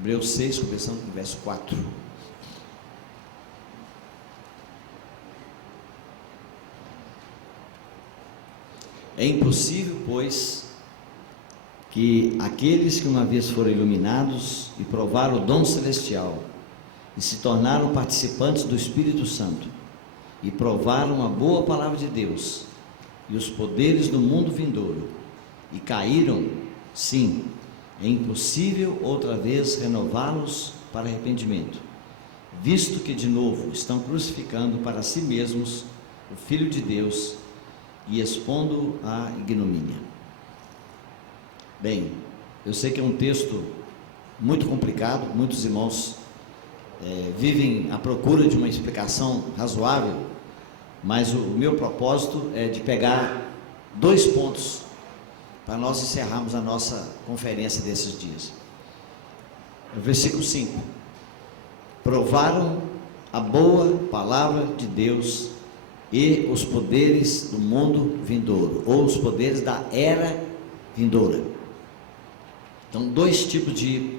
Hebreus 6, começando com o verso 4. É impossível, pois, que aqueles que uma vez foram iluminados e provaram o dom celestial e se tornaram participantes do Espírito Santo e provaram a boa palavra de Deus e os poderes do mundo vindouro e caíram, sim, é impossível outra vez renová-los para arrependimento, visto que de novo estão crucificando para si mesmos o Filho de Deus e expondo à ignomínia. Bem, eu sei que é um texto muito complicado, muitos irmãos vivem à procura de uma explicação razoável, mas o meu propósito é de pegar 2 pontos para nós encerrarmos a nossa conferência desses dias. No versículo 5: provaram a boa palavra de Deus e os poderes do mundo vindouro, ou os poderes da era vindoura. Então, 2 tipos de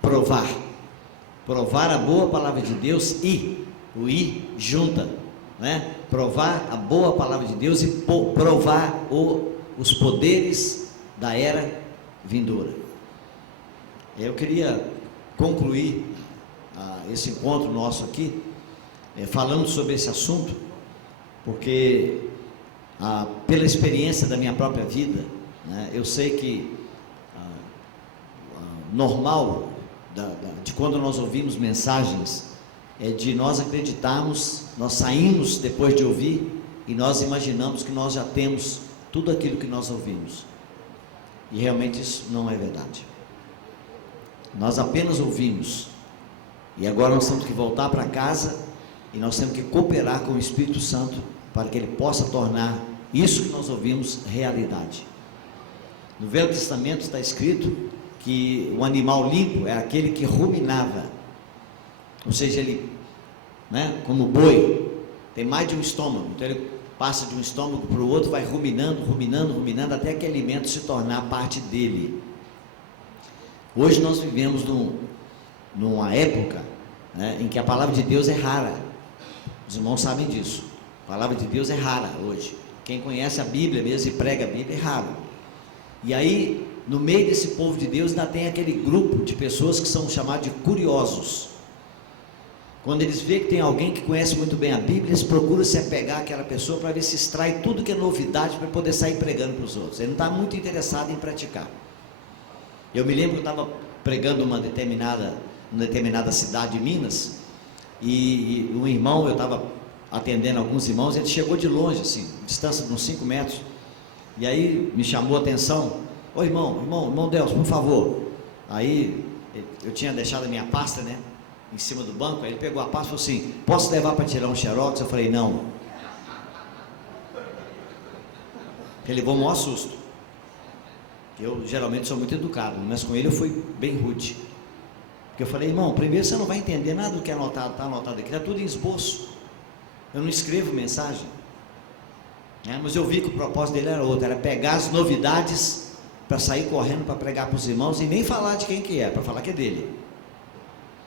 provar: provar a boa palavra de Deus e, o i junta, né? Provar a boa palavra de Deus e provar os poderes da era vindoura. Eu queria concluir esse encontro nosso aqui, falando sobre esse assunto, porque pela experiência da minha própria vida, né, eu sei que normal de quando nós ouvimos mensagens é de nós acreditarmos, nós saímos depois de ouvir e nós imaginamos que nós já temos tudo aquilo que nós ouvimos, e realmente isso não é verdade. Nós apenas ouvimos, e agora nós temos que voltar para casa e nós temos que cooperar com o Espírito Santo para que Ele possa tornar isso que nós ouvimos realidade. No Velho Testamento está escrito que o animal limpo é aquele que ruminava, ou seja, ele, né, como o boi, tem mais de um estômago, então ele passa de um estômago para o outro, vai ruminando, até que o alimento se tornar parte dele. Hoje nós vivemos numa época, né, em que a palavra de Deus é rara. Os irmãos sabem disso. A palavra de Deus é rara hoje. Quem conhece a Bíblia mesmo e prega a Bíblia é raro. E aí, no meio desse povo de Deus, ainda tem aquele grupo de pessoas que são chamados de curiosos. Quando eles veem que tem alguém que conhece muito bem a Bíblia, eles procuram se apegar àquela pessoa para ver se extrai tudo que é novidade para poder sair pregando para os outros. Ele não está muito interessado em praticar. Eu me lembro que eu estava pregando uma determinada cidade de Minas, e um irmão, eu estava atendendo alguns irmãos, ele chegou de longe, assim, distância de uns 5 metros, e aí me chamou a atenção: ô irmão Deus, por favor. Aí eu tinha deixado a minha pasta, né, em cima do banco. Aí ele pegou a pasta e falou assim: posso levar para tirar um xerox? Eu falei: não. Ele levou o maior susto. Eu geralmente sou muito educado, mas com ele eu fui bem rude, porque eu falei: irmão, primeiro você não vai entender nada do que está anotado aqui, está tudo em esboço, eu não escrevo mensagem, né? Mas eu vi que o propósito dele era outro, era pegar as novidades para sair correndo para pregar para os irmãos e nem falar de quem que é, para falar que é dele.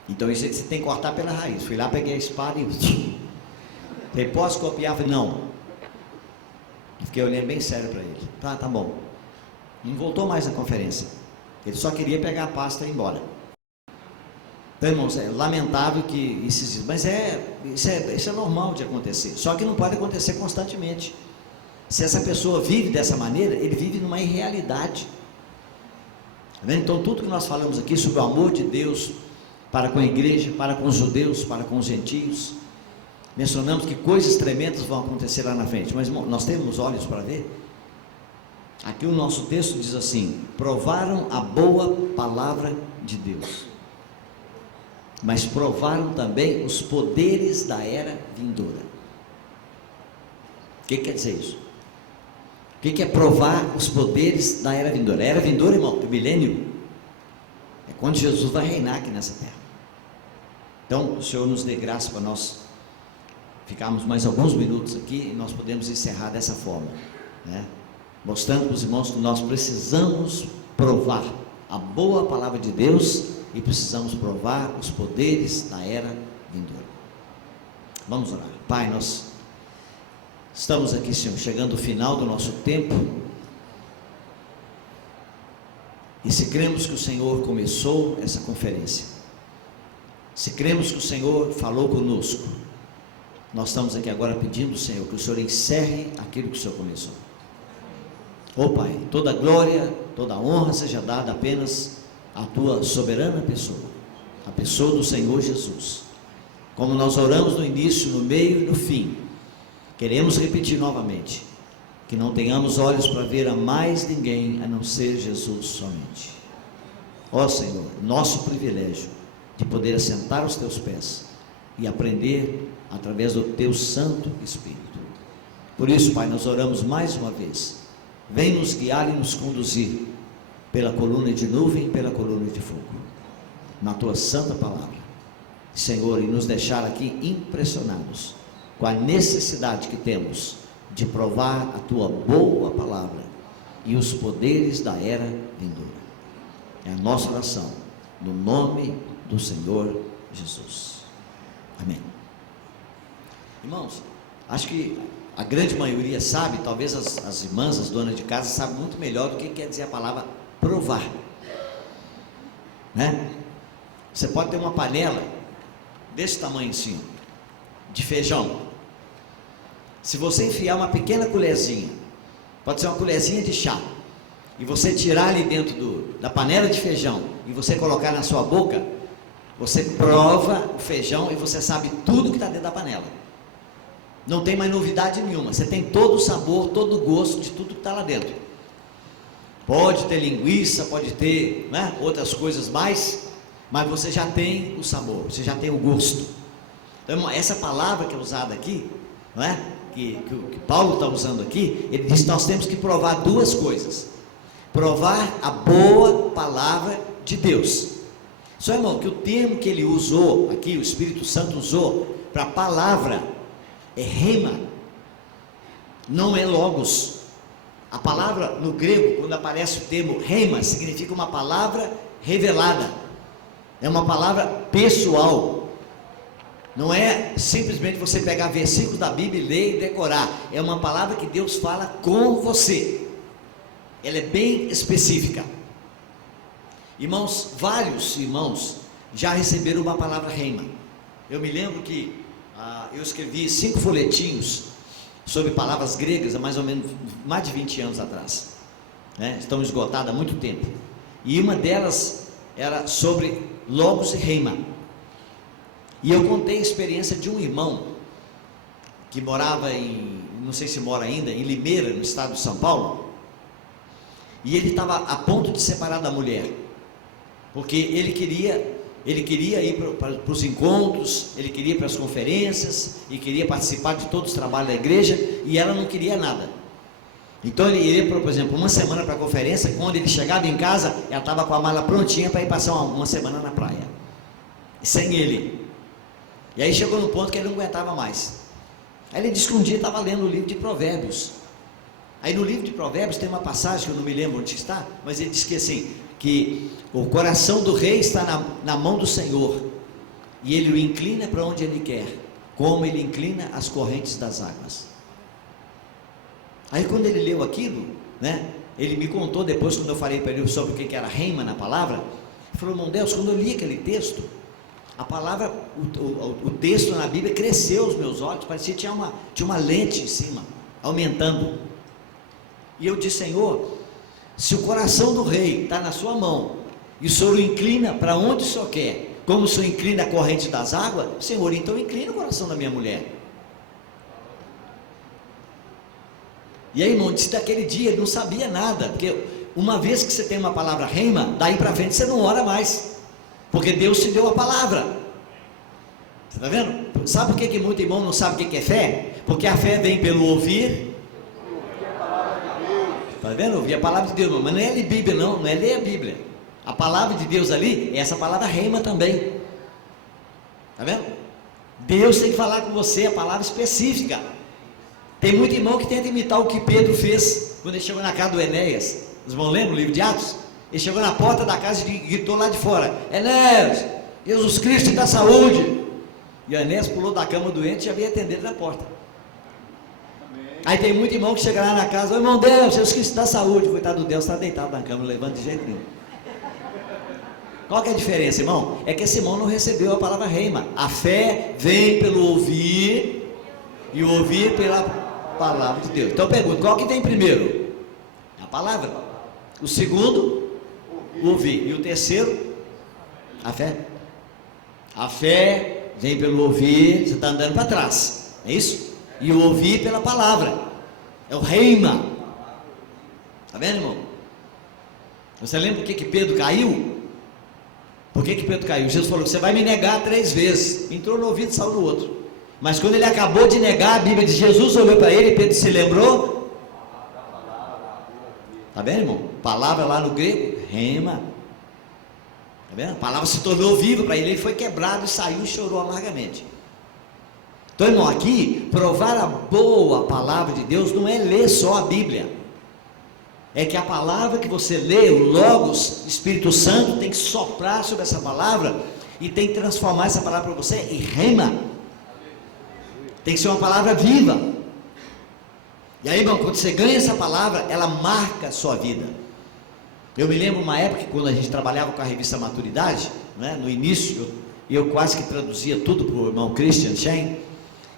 Então isso você tem que cortar pela raiz. Fui lá, peguei a espada e falei: posso copiar? Eu falei: não. Fiquei olhando bem sério para ele. Tá bom. Não voltou mais na conferência. Ele só queria pegar a pasta e ir embora. Então, irmãos, é lamentável que mas isso é normal de acontecer. Só que não pode acontecer constantemente. Se essa pessoa vive dessa maneira, ele vive numa irrealidade. Tá vendo? Então, tudo que nós falamos aqui sobre o amor de Deus para com a igreja, para com os judeus, para com os gentios, mencionamos que coisas tremendas vão acontecer lá na frente, mas nós temos olhos para ver. Aqui o nosso texto diz assim: provaram a boa palavra de Deus, mas provaram também os poderes da era vindoura. O que quer dizer isso? O que é provar os poderes da era vindoura? A era vindoura, irmão, o milênio, é quando Jesus vai reinar aqui nessa terra. Então o Senhor nos dê graça para nós ficarmos mais alguns minutos aqui e nós podemos encerrar dessa forma, né? Mostrando para os irmãos que nós precisamos provar a boa palavra de Deus e precisamos provar os poderes da era vindoura. Vamos orar. Pai, nós estamos aqui, Senhor, chegando ao final do nosso tempo, e se cremos que o Senhor começou essa conferência, se cremos que o Senhor falou conosco, nós estamos aqui agora pedindo, Senhor, que o Senhor encerre aquilo que o Senhor começou. Ó Pai, toda glória, toda honra seja dada apenas à Tua soberana pessoa, a pessoa do Senhor Jesus. Como nós oramos no início, no meio e no fim, queremos repetir novamente, que não tenhamos olhos para ver a mais ninguém a não ser Jesus somente. Ó Senhor, nosso privilégio de poder assentar aos Teus pés e aprender através do Teu Santo Espírito. Por isso, Pai, nós oramos mais uma vez, vem nos guiar e nos conduzir pela coluna de nuvem e pela coluna de fogo, na Tua santa palavra, Senhor, e nos deixar aqui impressionados com a necessidade que temos de provar a Tua boa palavra e os poderes da era vindoura. É a nossa oração, no nome do Senhor Jesus. Amém. Irmãos, acho que a grande maioria sabe, talvez as irmãs, as donas de casa, sabem muito melhor do que quer dizer a palavra provar, né? Você pode ter uma panela desse tamanho assim, de feijão. Se você enfiar uma pequena colherzinha, pode ser uma colherzinha de chá, e você tirar ali dentro da panela de feijão, e você colocar na sua boca, você prova o feijão e você sabe tudo que está dentro da panela. Não tem mais novidade nenhuma, você tem todo o sabor, todo o gosto de tudo que está lá dentro. Pode ter linguiça, pode ter, né, outras coisas mais, mas você já tem o sabor, você já tem o gosto. Então, essa palavra que é usada aqui, não é? que Paulo está usando aqui, ele diz que nós temos que provar duas coisas: provar a boa palavra de Deus. Só, irmão, que o termo que ele usou aqui, o Espírito Santo usou para a palavra, é rema, não é logos. A palavra no grego, quando aparece o termo rema, significa uma palavra revelada, é uma palavra pessoal. Não é simplesmente você pegar versículos da Bíblia e ler e decorar. É uma palavra que Deus fala com você. Ela é bem específica. Irmãos, vários irmãos já receberam uma palavra rema. Eu me lembro que eu escrevi 5 folhetinhos sobre palavras gregas há mais ou menos mais de 20 anos atrás, né? Estão esgotadas há muito tempo. E uma delas era sobre logos e rema. E eu contei a experiência de um irmão que morava não sei se mora ainda, em Limeira, no estado de São Paulo. E ele estava a ponto de separar da mulher, porque ele queria ir para os encontros, ele queria ir para as conferências, e queria participar de todos os trabalhos da igreja, e ela não queria nada. Então ele iria, por exemplo, uma semana para a conferência. Quando ele chegava em casa, ela estava com a mala prontinha para ir passar uma semana na praia, sem ele. E aí chegou no ponto que ele não aguentava mais. Aí ele disse que um dia estava lendo o livro de Provérbios. Aí no livro de Provérbios tem uma passagem que eu não me lembro onde está, mas ele diz que assim, que o coração do rei está na mão do Senhor, e ele o inclina para onde ele quer, como ele inclina as correntes das águas. Aí quando ele leu aquilo, né, ele me contou depois, quando eu falei para ele sobre o que era rema na palavra, ele falou: irmão Deus, quando eu li aquele texto, a palavra, o texto na Bíblia cresceu aos meus olhos, parecia que tinha uma lente em cima, aumentando. E eu disse: Senhor, se o coração do rei está na sua mão, e o Senhor o inclina para onde o Senhor quer, como o Senhor inclina a corrente das águas, Senhor, então inclina o coração da minha mulher. E aí, irmão, disse daquele dia ele não sabia nada, porque uma vez que você tem uma palavra rema, daí para frente você não ora mais, porque Deus te deu a palavra. Você está vendo? Sabe por que muito irmão não sabe o que é fé? Porque a fé vem pelo ouvir. Está vendo? Ouvir a palavra de Deus, mas não é ler Bíblia, não é ler a Bíblia. A palavra de Deus ali é essa palavra rema também. Está vendo? Deus tem que falar com você a palavra específica. Tem muito irmão que tenta imitar o que Pedro fez quando ele chegou na casa do Enéas. Os irmãos lembram o livro de Atos? Ele chegou na porta da casa e gritou lá de fora: Enéas, Jesus Cristo dá saúde. E Enéas pulou da cama doente e já veio atender na porta. Aí tem muito irmão que chega lá na casa: irmão Deus, Jesus Cristo dá saúde. Coitado do Deus, está deitado na cama, não levanta de jeito nenhum. Qual que é a diferença, irmão? É que esse irmão não recebeu a palavra reima. A fé vem pelo ouvir, e ouvir pela palavra de Deus. Então eu pergunto: qual que vem primeiro? A palavra. O segundo, o ouvir. E o terceiro, a fé. A fé vem pelo ouvir. Você está andando para trás, é isso? E o ouvir pela palavra. É o reima. Está vendo, irmão? Você lembra por que Pedro caiu? Por que Pedro caiu? Jesus falou: você vai me negar 3 vezes. Entrou no ouvido e saiu no outro. Mas quando ele acabou de negar, a Bíblia diz: Jesus olhou para ele e Pedro se lembrou. Está vendo, irmão? Palavra lá no grego, rema. Está vendo? A palavra se tornou viva para ele. Ele foi quebrado e saiu e chorou amargamente. Então, irmão, aqui, provar a boa palavra de Deus não é ler só a Bíblia. É que a palavra que você lê, o Logos, Espírito Santo, tem que soprar sobre essa palavra e tem que transformar essa palavra para você em rema. Tem que ser uma palavra viva. E aí, irmão, quando você ganha essa palavra, ela marca a sua vida. Eu me lembro uma época, quando a gente trabalhava com a revista Maturidade, né, no início, eu quase que traduzia tudo para o irmão Christian Shane,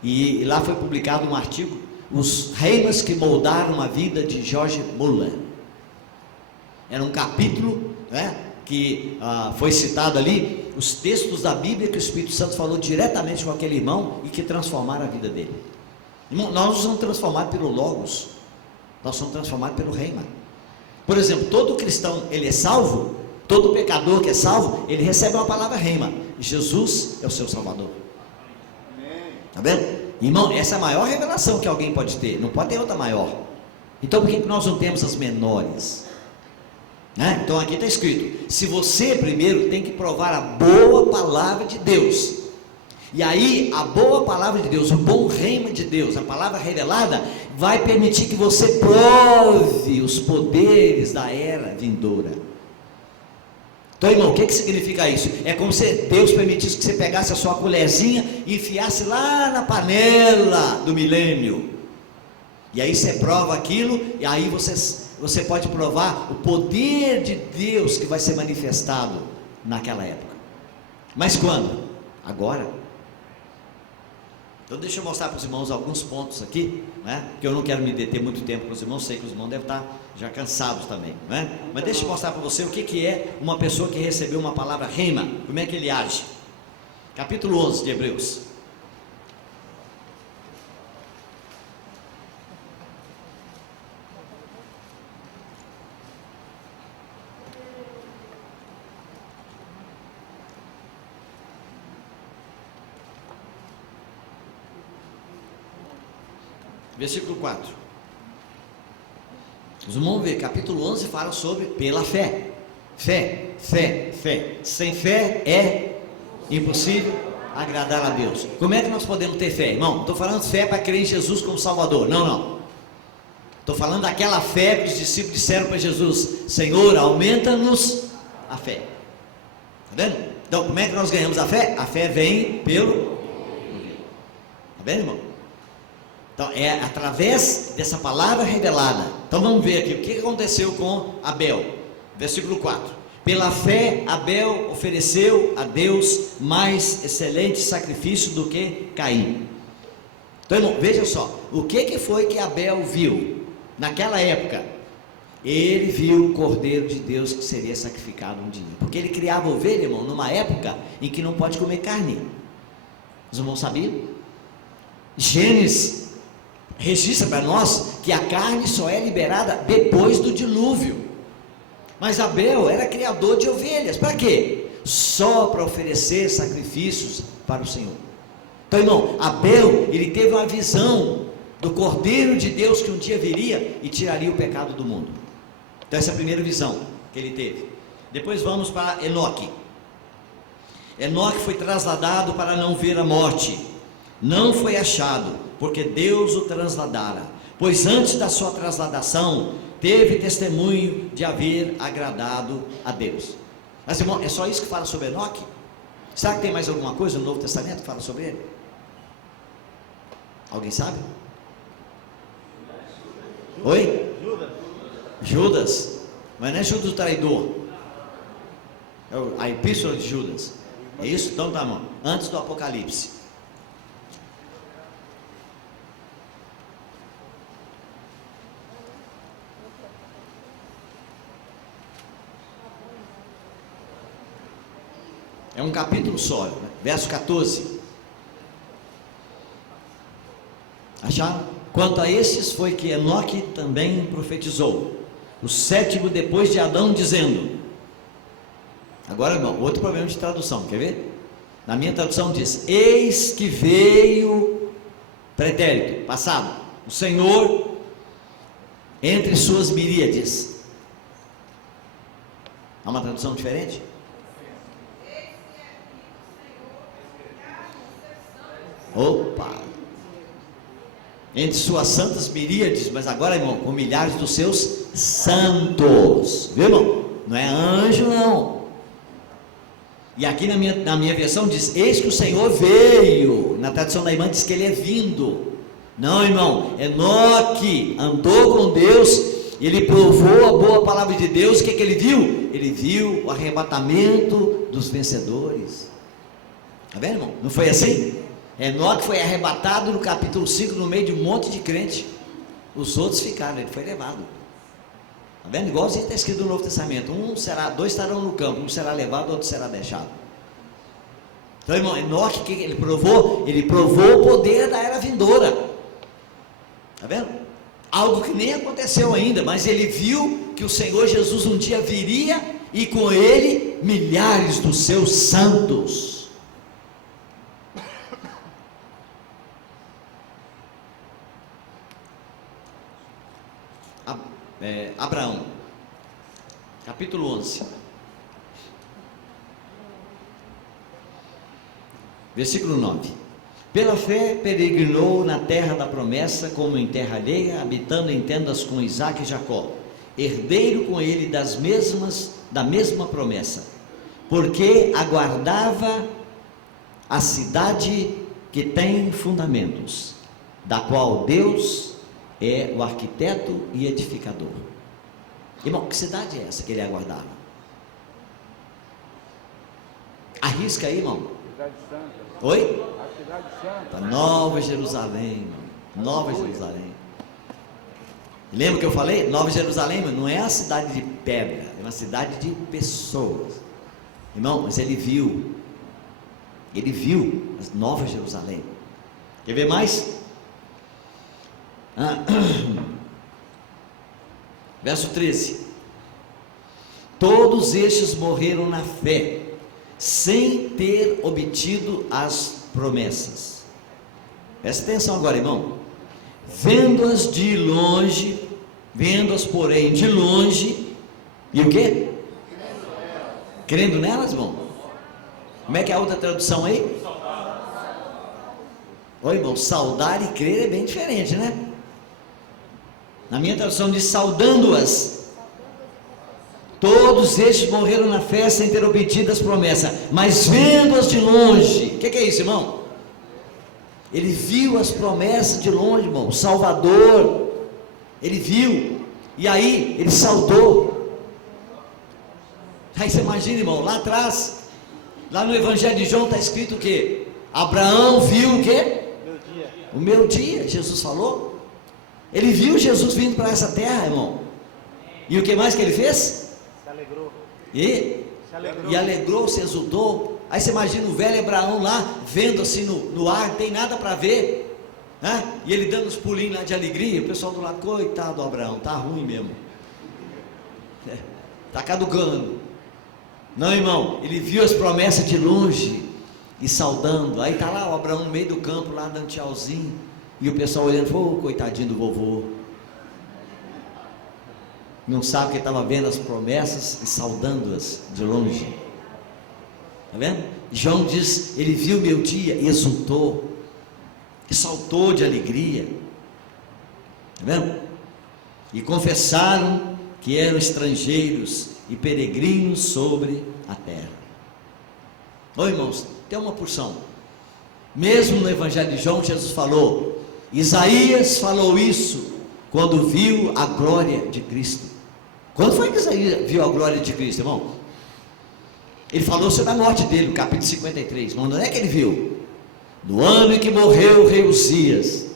e lá foi publicado um artigo: Os Reimas que Moldaram a Vida, de George Muller. Era um capítulo, né, que foi citado ali, os textos da Bíblia que o Espírito Santo falou diretamente com aquele irmão e que transformaram a vida dele. Irmão, nós não somos transformados pelo Logos, nós somos transformados pelo reima. Por exemplo, todo cristão, ele é salvo, todo pecador que é salvo, ele recebe uma palavra reima: Jesus é o seu Salvador. Está vendo? Irmão, essa é a maior revelação que alguém pode ter, não pode ter outra maior. Então por que nós não temos as menores? Né? Então aqui está escrito: se você primeiro tem que provar a boa palavra de Deus, e aí a boa palavra de Deus, o bom reino de Deus, a palavra revelada, vai permitir que você prove os poderes da era vindoura. Então, irmão, o que significa isso? É como se Deus permitisse que você pegasse a sua colherzinha e enfiasse lá na panela do milênio, e aí você prova aquilo, e aí você pode provar o poder de Deus que vai ser manifestado naquela época. Mas quando? Agora. Então deixa eu mostrar para os irmãos alguns pontos aqui, né? Que eu não quero me deter muito tempo com os irmãos, sei que os irmãos devem estar já cansados também, né? Mas deixa eu mostrar para você o que é uma pessoa que recebeu uma palavra rema, como é que ele age. Capítulo 11 de Hebreus. Versículo 4. Nós vamos ver, capítulo 11 fala sobre pela fé. Fé, fé, fé. Sem fé é impossível agradar a Deus. Como é que nós podemos ter fé, irmão? Não estou falando fé para crer em Jesus como Salvador, não. Estou falando daquela fé que os discípulos disseram para Jesus: Senhor, aumenta-nos a fé. Está vendo? Então, como é que nós ganhamos a fé? A fé vem pelo ouvir. Está vendo, irmão? Então é através dessa palavra revelada. Então vamos ver aqui o que aconteceu com Abel. Versículo 4. Pela fé Abel ofereceu a Deus mais excelente sacrifício do que Caim. Então, irmão, veja só, o que foi que Abel viu naquela época? Ele viu o Cordeiro de Deus que seria sacrificado um dia, porque ele criava ovelha, irmão, numa época em que não pode comer carne. Os irmãos sabiam? Gênesis registra para nós que a carne só é liberada depois do dilúvio. Mas Abel era criador de ovelhas. Para quê? Só para oferecer sacrifícios para o Senhor. Então, irmão, Abel, ele teve uma visão do Cordeiro de Deus que um dia viria e tiraria o pecado do mundo. Então essa é a primeira visão que ele teve. Depois vamos para Enoque. Enoque foi trasladado para não ver a morte. Não foi achado, porque Deus o trasladara, pois antes da sua trasladação teve testemunho de haver agradado a Deus. Mas, irmão, é só isso que fala sobre Enoque? Será que tem mais alguma coisa no Novo Testamento que fala sobre ele? Alguém sabe? Oi? Judas. Mas não é Judas o traidor. É a epístola de Judas. É isso? Então tá bom. Antes do Apocalipse. É um capítulo só, verso 14. Acharam? Quanto a esses foi que Enoque também profetizou, o sétimo depois de Adão, dizendo. Agora, irmão, outro problema de tradução, quer ver? Na minha tradução diz: eis que veio, pretérito, passado, o Senhor entre suas miríades. Há uma tradução diferente? Opa! Entre suas santas miríades, mas agora, irmão, com milhares dos seus santos, viu, irmão? Não é anjo, não. E aqui na minha versão diz: eis que o Senhor veio. Na tradução da irmã diz que ele é vindo. Não, irmão, Enoque andou com Deus, ele provou a boa palavra de Deus. O que ele viu? Ele viu o arrebatamento dos vencedores. Está vendo, irmão? Não foi assim? Enoque foi arrebatado no capítulo 5, no meio de um monte de crente. Os outros ficaram, ele foi levado. Está vendo? Igualzinho está escrito no Novo Testamento: dois estarão no campo, um será levado, outro será deixado. Então, irmão, Enoque, que ele provou? Ele provou o poder da era vindoura. Está vendo? Algo que nem aconteceu ainda, mas ele viu que o Senhor Jesus um dia viria, e com ele milhares dos seus santos. Abraão, capítulo 11, versículo 9. Pela fé peregrinou na terra da promessa, como em terra alheia, habitando em tendas com Isaque e Jacó, herdeiro com ele da mesma promessa, porque aguardava a cidade que tem fundamentos, da qual Deus é o arquiteto e edificador. Irmão, que cidade é essa que ele aguardava? Arrisca aí, irmão. Cidade Santa. Oi? A Cidade Santa. Nova Jerusalém, irmão. Nova Jerusalém. Lembra que eu falei? Nova Jerusalém, irmão, não é a cidade de pedra, é uma cidade de pessoas. Irmão, mas ele viu a Nova Jerusalém. Quer ver mais? Verso 13. Todos estes morreram na fé, sem ter obtido as promessas. Presta atenção agora, irmão. Vendo-as porém de longe, e o que? Crendo nelas, irmão. Como é que é a outra tradução aí? Oi, irmão, saudar e crer é bem diferente, né? Na minha tradução diz: saudando-as. Todos estes morreram na fé sem ter obtido as promessas, mas vendo-as de longe. O que é isso, irmão? Ele viu as promessas de longe, irmão. O Salvador, ele viu, e aí ele saudou. Aí você imagina, irmão, lá atrás, lá no Evangelho de João está escrito o quê? Abraão viu o quê? O meu dia, Jesus falou. Ele viu Jesus vindo para essa terra, irmão. E o que mais que ele fez? Se alegrou. E alegrou, se exultou. Aí você imagina o velho Abraão lá, vendo assim no ar, não tem nada para ver, né? E ele dando os pulinhos lá de alegria. O pessoal do lado: coitado do Abraão, tá ruim mesmo, tá caducando. Não, irmão, ele viu as promessas de longe e saudando. Aí tá lá o Abraão no meio do campo, lá dando tchauzinho. E o pessoal olhando: oh, coitadinho do vovô. Não sabe que estava vendo as promessas e saudando-as de longe. Está vendo? João diz: ele viu meu dia e exultou, e saltou de alegria. Está vendo? e confessaram que eram estrangeiros e peregrinos sobre a terra. Ô irmãos, tem uma porção. Mesmo no Evangelho de João, Jesus falou, Isaías falou isso quando viu a glória de Cristo. Quando foi que Isaías viu a glória de Cristo, irmão? Ele falou sobre a morte dele, no capítulo 53. Mas onde é que ele viu? No ano em que morreu o rei Uzias,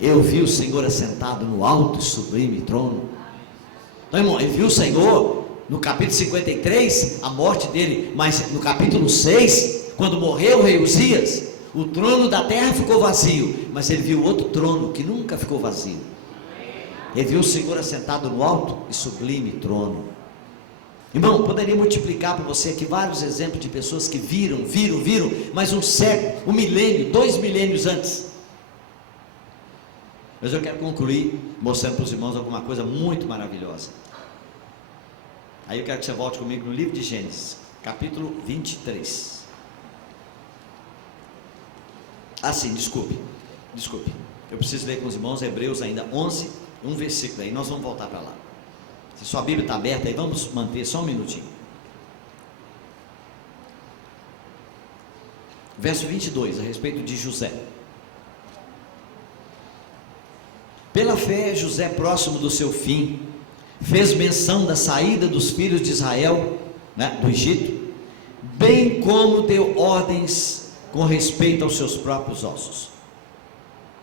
eu vi o Senhor assentado no alto e sublime trono. Então, irmão, ele viu o Senhor no capítulo 53, a morte dele, mas no capítulo 6, quando morreu o rei Uzias, o trono da terra ficou vazio, mas ele viu outro trono que nunca ficou vazio. Ele viu o Senhor assentado no alto e sublime trono. Irmão, poderia multiplicar para você aqui vários exemplos de pessoas que viram, mas um século, um milênio, 2 milênios antes. Mas eu quero concluir mostrando para os irmãos alguma coisa muito maravilhosa. Aí eu quero que você volte comigo no livro de Gênesis, capítulo 23. Sim, desculpe, eu preciso ler com os irmãos Hebreus ainda 11, um versículo aí, nós vamos voltar para lá. Se sua Bíblia está aberta aí, vamos manter só um minutinho. Verso 22, a respeito de José. Pela fé, José, próximo do seu fim, fez menção da saída dos filhos de Israel, do Egito, bem como deu ordens com respeito aos seus próprios ossos.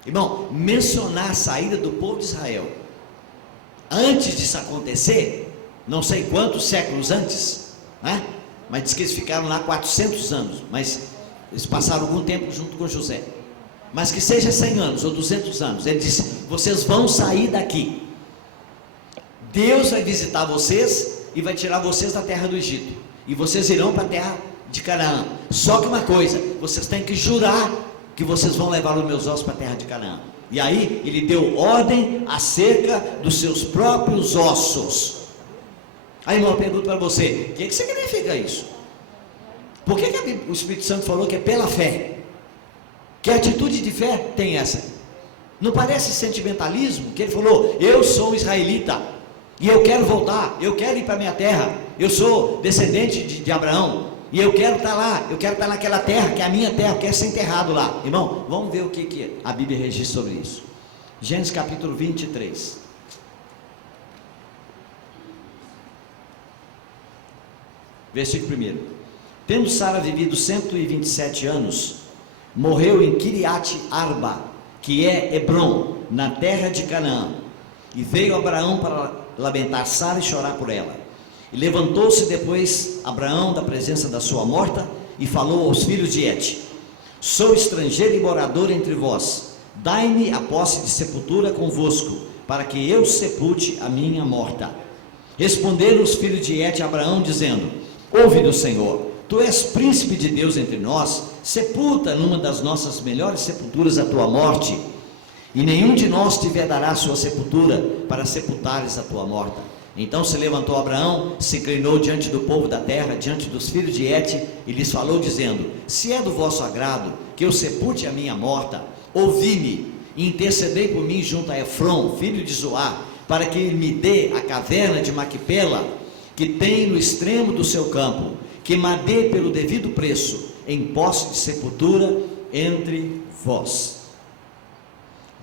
Irmão, mencionar a saída do povo de Israel, antes disso acontecer, não sei quantos séculos antes, mas diz que eles ficaram lá 400 anos, mas eles passaram algum tempo junto com José, mas que seja 100 anos ou 200 anos, ele disse, vocês vão sair daqui, Deus vai visitar vocês, e vai tirar vocês da terra do Egito, e vocês irão para a terra de Canaã. Só que uma coisa, vocês têm que jurar que vocês vão levar os meus ossos para a terra de Canaã. E aí ele deu ordem acerca dos seus próprios ossos. Aí, irmão, eu pergunto para você, o que significa isso? Por que o Espírito Santo falou que é pela fé? Que atitude de fé tem essa? Não parece sentimentalismo? Que ele falou, eu sou israelita e eu quero voltar, eu quero ir para a minha terra, eu sou descendente de Abraão, e eu quero estar lá, eu quero estar naquela terra, que é a minha terra, eu quero ser enterrado lá. Irmão, vamos ver o que a Bíblia registra sobre isso. Gênesis capítulo 23. Versículo 1. Tendo Sara vivido 127 anos, morreu em Kiriat Arba, que é Hebrom, na terra de Canaã. E veio Abraão para lamentar Sara e chorar por ela. E levantou-se depois Abraão da presença da sua morta e falou aos filhos de Et: sou estrangeiro e morador entre vós, dai-me a posse de sepultura convosco, para que eu sepulte a minha morta. Responderam os filhos de Et a Abraão, dizendo: ouve do Senhor, tu és príncipe de Deus entre nós, sepulta numa das nossas melhores sepulturas a tua morte, e nenhum de nós te vedará a sua sepultura, para sepultares a tua morta. Então se levantou Abraão, se inclinou diante do povo da terra, diante dos filhos de Et, e lhes falou dizendo: se é do vosso agrado que eu sepulte a minha morta, ouvi-me, e intercedei por mim junto a Efrom, filho de Zoar, para que ele me dê a caverna de Maquipela, que tem no extremo do seu campo, que me dê pelo devido preço, em posse de sepultura entre vós.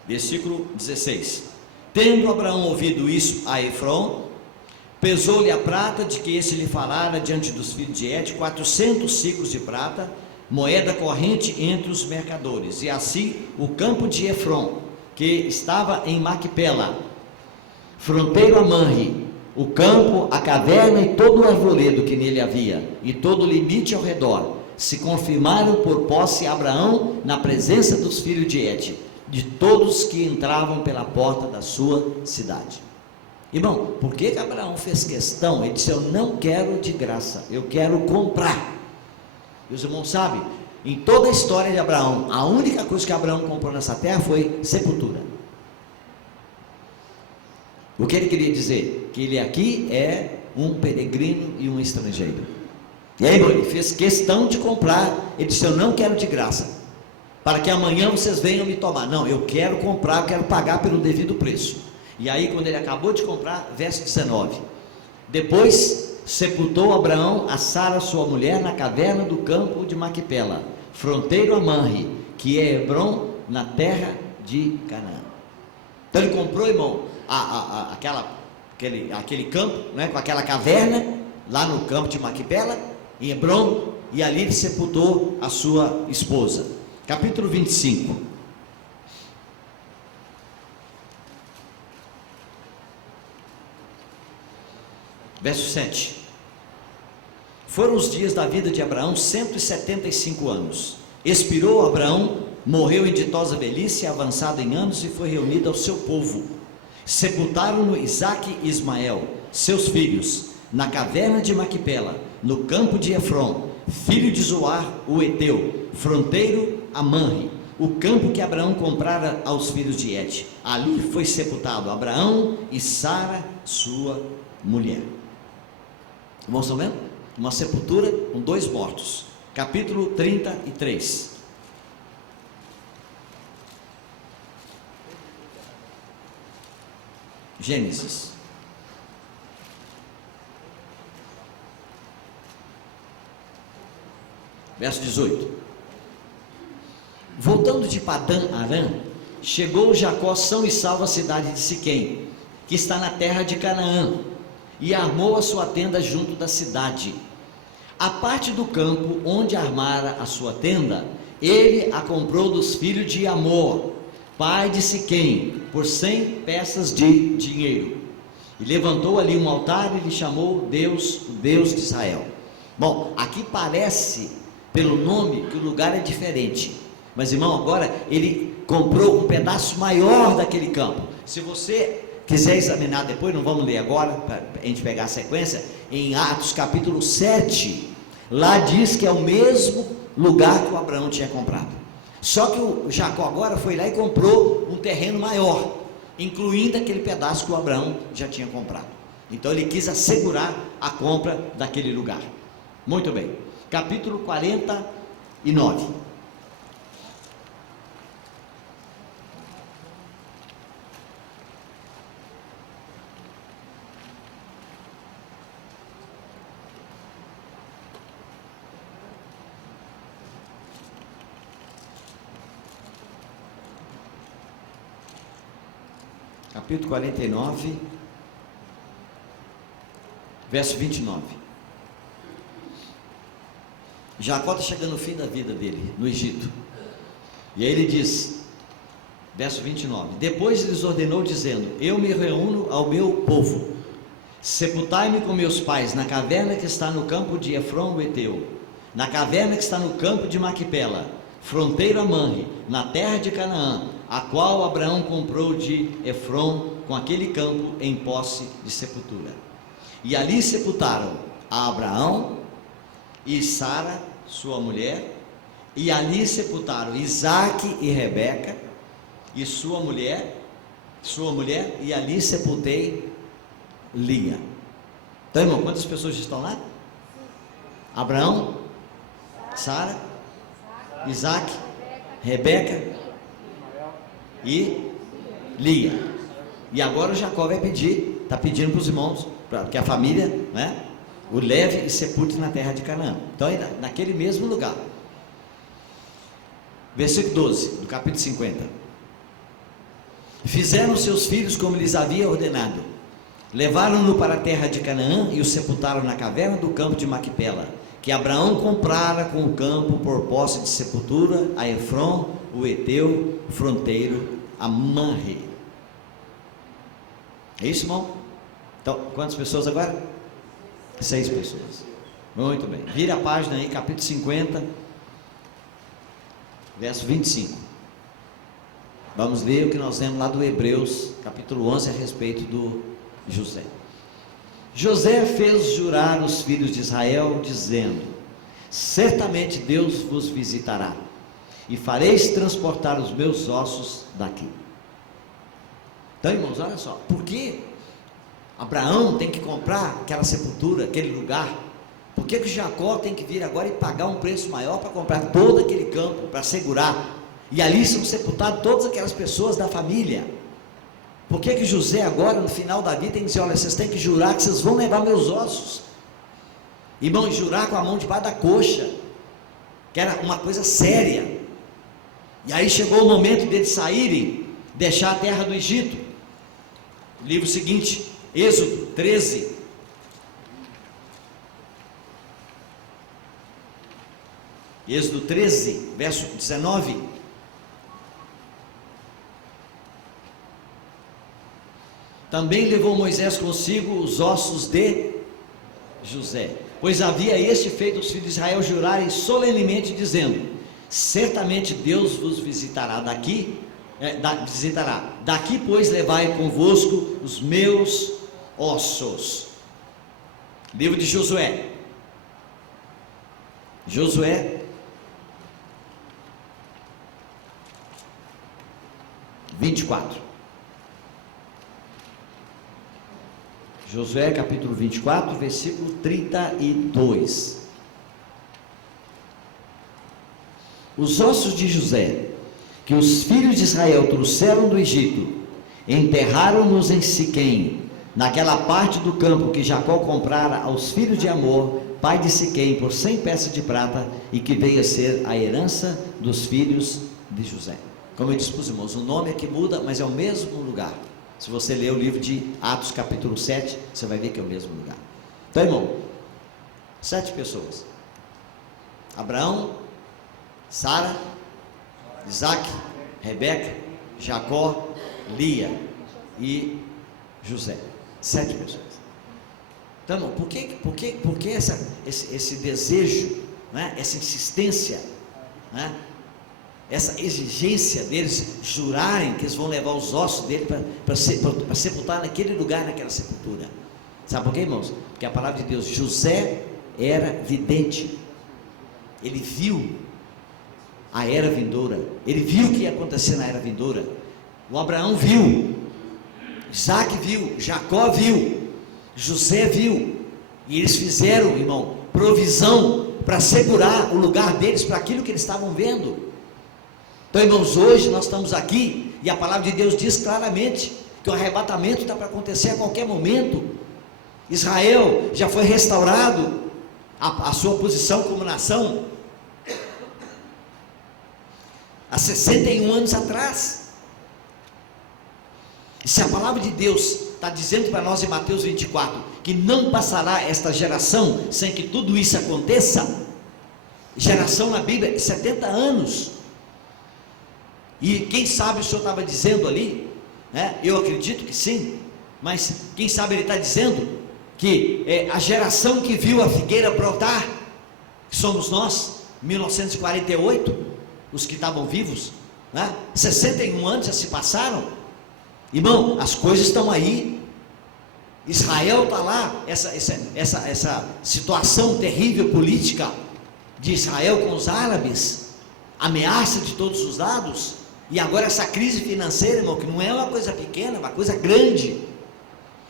Versículo 16. Tendo Abraão ouvido isso a Efrom, pesou-lhe a prata de que esse lhe falara diante dos filhos de Et, 400 ciclos de prata, moeda corrente entre os mercadores. E assim o campo de Efrom, que estava em Maquipela, fronteiro a Manre, o campo, a caverna e todo o arvoredo que nele havia, e todo o limite ao redor, se confirmaram por posse a Abraão na presença dos filhos de Et, de todos que entravam pela porta da sua cidade. Irmão, por que Abraão fez questão? Ele disse: eu não quero de graça, eu quero comprar. E os irmãos sabem, em toda a história de Abraão, a única coisa que Abraão comprou nessa terra foi sepultura. O que ele queria dizer? Que ele aqui é um peregrino e um estrangeiro. E aí, irmão, ele fez questão de comprar. Ele disse: eu não quero de graça, para que amanhã vocês venham me tomar. Não, eu quero comprar, eu quero pagar pelo devido preço. E aí, quando ele acabou de comprar, verso 19: depois sepultou Abraão a Sara, sua mulher, na caverna do campo de Maquipela, fronteiro a Manre, que é Hebrom, na terra de Canaã. Então ele comprou, irmão, aquele campo, né, com aquela caverna, lá no campo de Maquipela, em Hebrom, e ali ele sepultou a sua esposa. Capítulo 25. Verso 7. Foram os dias da vida de Abraão 175 anos. Expirou Abraão, morreu em ditosa velhice, avançado em anos, e foi reunido ao seu povo. Sepultaram-no Isaque e Ismael, seus filhos, na caverna de Maquipela, no campo de Efron, filho de Zoar, o Eteu, fronteiro a Manre, o campo que Abraão comprara aos filhos de Et. Ali foi sepultado Abraão e Sara, sua mulher. Irmãos, estão vendo? Uma sepultura com 2 mortos. Capítulo 33. Gênesis. Verso 18. Voltando de Padã Arã, chegou Jacó são e salvo à cidade de Siquém, que está na terra de Canaã, e armou a sua tenda junto da cidade. A parte do campo onde armara a sua tenda, ele a comprou dos filhos de Amor, pai de Siquém, por 100 peças de dinheiro. E levantou ali um altar e lhe chamou Deus, o Deus de Israel. Bom, aqui parece, pelo nome, que o lugar é diferente. Mas, irmão, agora ele comprou um pedaço maior daquele campo. Se você quiser examinar depois, não vamos ler agora, para a gente pegar a sequência, em Atos capítulo 7, lá diz que é o mesmo lugar que o Abraão tinha comprado. Só que o Jacó agora foi lá e comprou um terreno maior, incluindo aquele pedaço que o Abraão já tinha comprado. Então ele quis assegurar a compra daquele lugar. Muito bem, capítulo 49. Capítulo 49, verso 29. Jacó está chegando no fim da vida dele, no Egito. E aí ele diz, verso 29, depois lhes ordenou dizendo, eu me reúno ao meu povo, sepultai-me com meus pais na caverna que está no campo de Efron o Eteu, na caverna que está no campo de Maquipela, fronteira a Manre, na terra de Canaã, a qual Abraão comprou de Efron com aquele campo em posse de sepultura. E ali sepultaram a Abraão e Sara, sua mulher, e ali sepultaram Isaque e Rebeca e sua mulher, e ali sepultei Lia. Então, irmão, quantas pessoas estão lá? Abraão, Sara, Isaque, Rebeca e Lia. E agora o Jacó vai pedir, está pedindo para os irmãos, para que a família, né, o leve e sepulte na terra de Canaã. Então, naquele mesmo lugar. Versículo 12, do capítulo 50. Fizeram seus filhos como lhes havia ordenado. Levaram-no para a terra de Canaã e o sepultaram na caverna do campo de Maquipela, que Abraão comprara com o campo por posse de sepultura a Efron, o Eteu, fronteiro a Manre. É isso, irmão? Então, quantas pessoas agora? 6 pessoas. Muito bem. Vira a página aí, capítulo 50, verso 25. Vamos ler o que nós lemos lá do Hebreus, capítulo 11, a respeito do José. José fez jurar os filhos de Israel, dizendo: certamente Deus vos visitará, e fareis transportar os meus ossos daqui. Então, irmãos, olha só, por que Abraão tem que comprar aquela sepultura, aquele lugar? Por que Jacó tem que vir agora e pagar um preço maior para comprar todo aquele campo, para assegurar? E ali são sepultadas todas aquelas pessoas da família. Por que José agora, no final da vida, tem que dizer, olha, vocês têm que jurar que vocês vão levar meus ossos? Irmão, jurar com a mão debaixo da coxa, que era uma coisa séria. E aí chegou o momento deles saírem, deixar a terra do Egito. O livro seguinte, Êxodo 13. Êxodo 13, verso 19. Também levou Moisés consigo os ossos de José, pois havia este feito os filhos de Israel jurarem solenemente, dizendo: certamente Deus vos visitará daqui, daqui pois levai convosco os meus ossos. Livro de Josué, Josué 24. Josué capítulo 24, versículo 32. Os ossos de José, que os filhos de Israel trouxeram do Egito, enterraram-nos em Siquém, naquela parte do campo que Jacó comprara aos filhos de Amor, pai de Siquém, por 100 peças de prata, e que veio a ser a herança dos filhos de José. Como eu disse para os irmãos, o nome é que muda, mas é o mesmo lugar. Se você ler o livro de Atos capítulo 7, você vai ver que é o mesmo lugar. Então, irmão, 7 pessoas: Abraão, Sara, Isaac, Rebeca, Jacó, Lia e José. 7 pessoas. Então, irmão, por que esse desejo, né? Essa insistência, né? Essa exigência deles jurarem que eles vão levar os ossos dele para sepultar naquele lugar, naquela sepultura? Sabe por quê, irmãos? Porque a palavra de Deus, José era vidente, ele viu a era vindoura, ele viu o que ia acontecer na era vindoura. O Abraão viu, Isaac viu, Jacó viu, José viu, e eles fizeram, irmão, provisão para segurar o lugar deles para aquilo que eles estavam vendo. Então, irmãos, hoje nós estamos aqui e a palavra de Deus diz claramente que o arrebatamento está para acontecer a qualquer momento. Israel já foi restaurado a sua posição como nação há 61 anos atrás. E se a palavra de Deus está dizendo para nós em Mateus 24 que não passará esta geração sem que tudo isso aconteça, geração na Bíblia é 70 anos. E quem sabe o Senhor estava dizendo ali, né? Eu acredito que sim, mas quem sabe ele está dizendo que a geração que viu a figueira brotar, que somos nós, 1948, os que estavam vivos, né? 61 anos já se passaram, irmão, as coisas estão aí. Israel está lá, essa situação terrível política de Israel com os árabes, ameaça de todos os lados. E agora essa crise financeira, irmão, que não é uma coisa pequena, é uma coisa grande,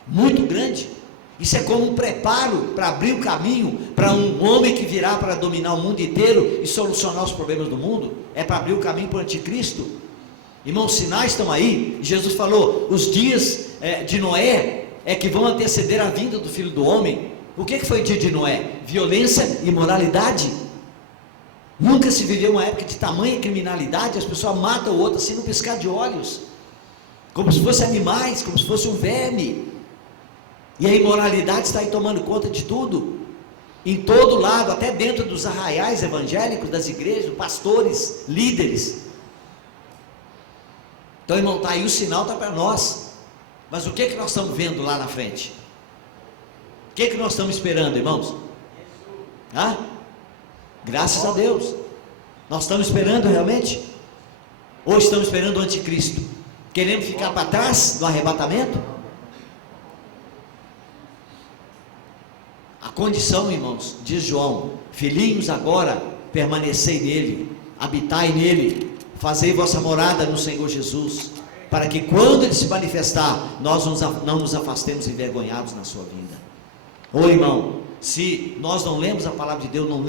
muito grande. Isso é como um preparo para abrir o caminho para um homem que virá para dominar o mundo inteiro e solucionar os problemas do mundo. É para abrir o caminho para o anticristo. Irmão, os sinais estão aí. Jesus falou, os dias de Noé é que vão anteceder a vinda do Filho do Homem. O que foi o dia de Noé? Violência e imoralidade. Nunca se viveu uma época de tamanha criminalidade. As pessoas matam o outro assim no piscar de olhos, como se fossem animais, como se fosse um verme. E a imoralidade está aí tomando conta de tudo, em todo lado, até dentro dos arraiais evangélicos, das igrejas, pastores, líderes. Então, irmão, está aí, o sinal está para nós. Mas o que nós estamos vendo lá na frente? O que nós estamos esperando, irmãos? Graças a Deus. Nós estamos esperando realmente? Ou estamos esperando o anticristo? Queremos ficar para trás do arrebatamento? A condição, irmãos, diz João: filhinhos, agora permanecei nele, habitai nele, fazei vossa morada no Senhor Jesus, para que quando ele se manifestar, nós não nos afastemos envergonhados na sua vinda. Ô irmão, se nós não lemos a palavra de Deus, não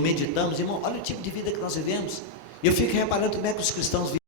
meditamos, irmão, olha o tipo de vida que nós vivemos. Eu fico reparando como é que os cristãos vivem.